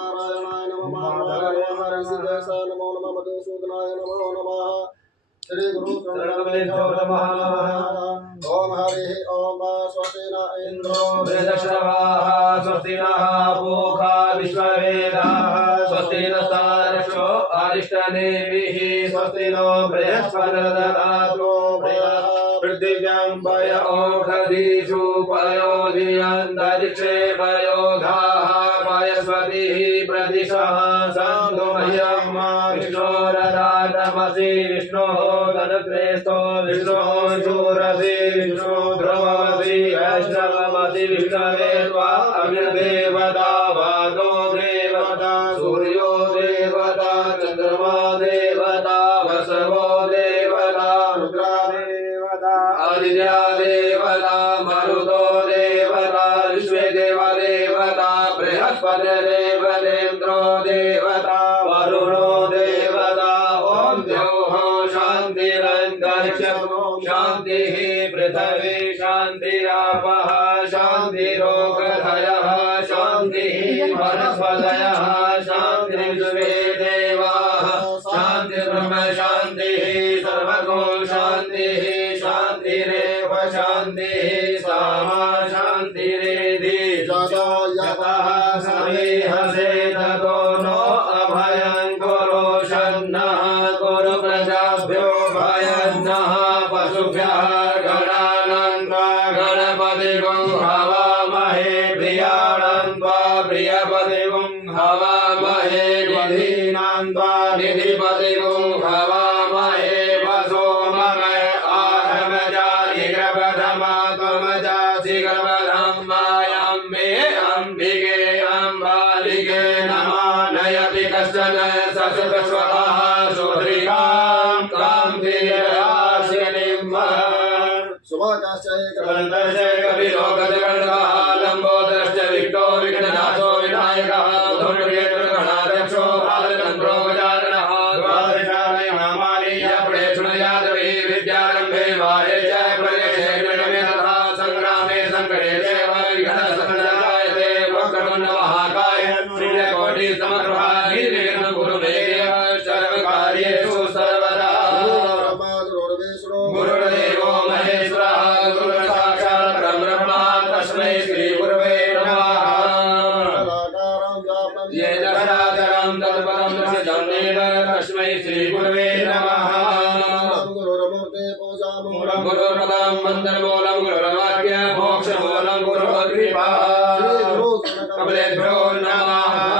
नारायणाय नमः नमो नमः मधुसूदनाय नमो नमः श्री गुरु शरणमेभ्यो नमः ओम हरि ओम स्वस्ति न इंद्रो वेदश्रवाः स्वस्ति नः पूषा विश्ववेदाः स्वस्ति नस्तारक्षो अरिष्टनेमिः स्वस्ति नो बृहस्पतिर्दधातु पृथिव्यां पय ओषधीषु पयोधियन्तरिक्षे पयोधाः पयस्पतिः प्रदिशः सन्तु मह्यं विष्णोरराटमसि विष्णोः तनुक्रेस्तो विष्णोः शूरसि विष्णो ध्रुवमसि वैष्णवमसि विष्णवे त्वा अग्निदेवता वागो देवता सूर्यो देवता चन्द्रमा देवता वसवो देवता रुद्रा देवता आदित्या देवता मरुतो देवता विश्वे देवता बृहस्पतिर्देवतेन्द्रो देवता वरुणो देवता ओम द्यौः शान्तिरन्तरिक्षं शान्तिः पृथिवी शान्तिरापः शान्तिरोगधयः शान्तिः वनस्पतयः शान्तिर्विश्वे देवाः शान्तिर्ब्रह्म शान्तिः सर्वतो शान्तिः शान्तिरेव शान्तिः सामा शान्तिरेधि यतः समीहसे ततो नो अभयं कुरु शन्नः कुरु प्रजाभ्यो भयन्नः पशुभ्यः गणानन्त्वा गणपतिगुं हवामहे प्रियाणन्त्वा प्रियपतिगुं हवामहे निधीनान्त्वा निधिपतिगुं हवामहे वसो मम आहमजानि गर्भधमा त्वमजासि गर्भधमायां मे अम्बिके अम्बालिके नमानयति कश्चन ससुतस्वतः सुहृदां कान्तिराशिनीं सुभाकाश्चय कबन्धश्च कपिलोकजगण्डः लम्बोदरश्च विघ्नो विघ्ननाशो विनायकः धनुर्वेत्रगणाध्यक्षो बालचन्द्रो गजाननः द्वादशानि नामानि प्रेक्षणयादवी विद्यारम्भे वाहे च प्रवेशे गृहमे तथा सङ्ग्रामे सङ्कटे च विघ्नसङ्गजायते वक्रतुण्ड महाकाय सूर्यकोटि समप्रभा निर्विघ्नं कुरु मे देव सर्वकार्येषु सर्वदा गुरुर्देवो महेश्वरः गुरुर्साक्षात् परब्रह्म तस्मै श्री गुरवे नमः ये दशराचरं तत्पदं दशजनेन तस्मै श्री गुरवे नमः गुरुर्पदं मन्त्रमूलं गुरुर्वाक्य मोक्षमूलं गुरुर्कृपा कमलेभ्यो नमः।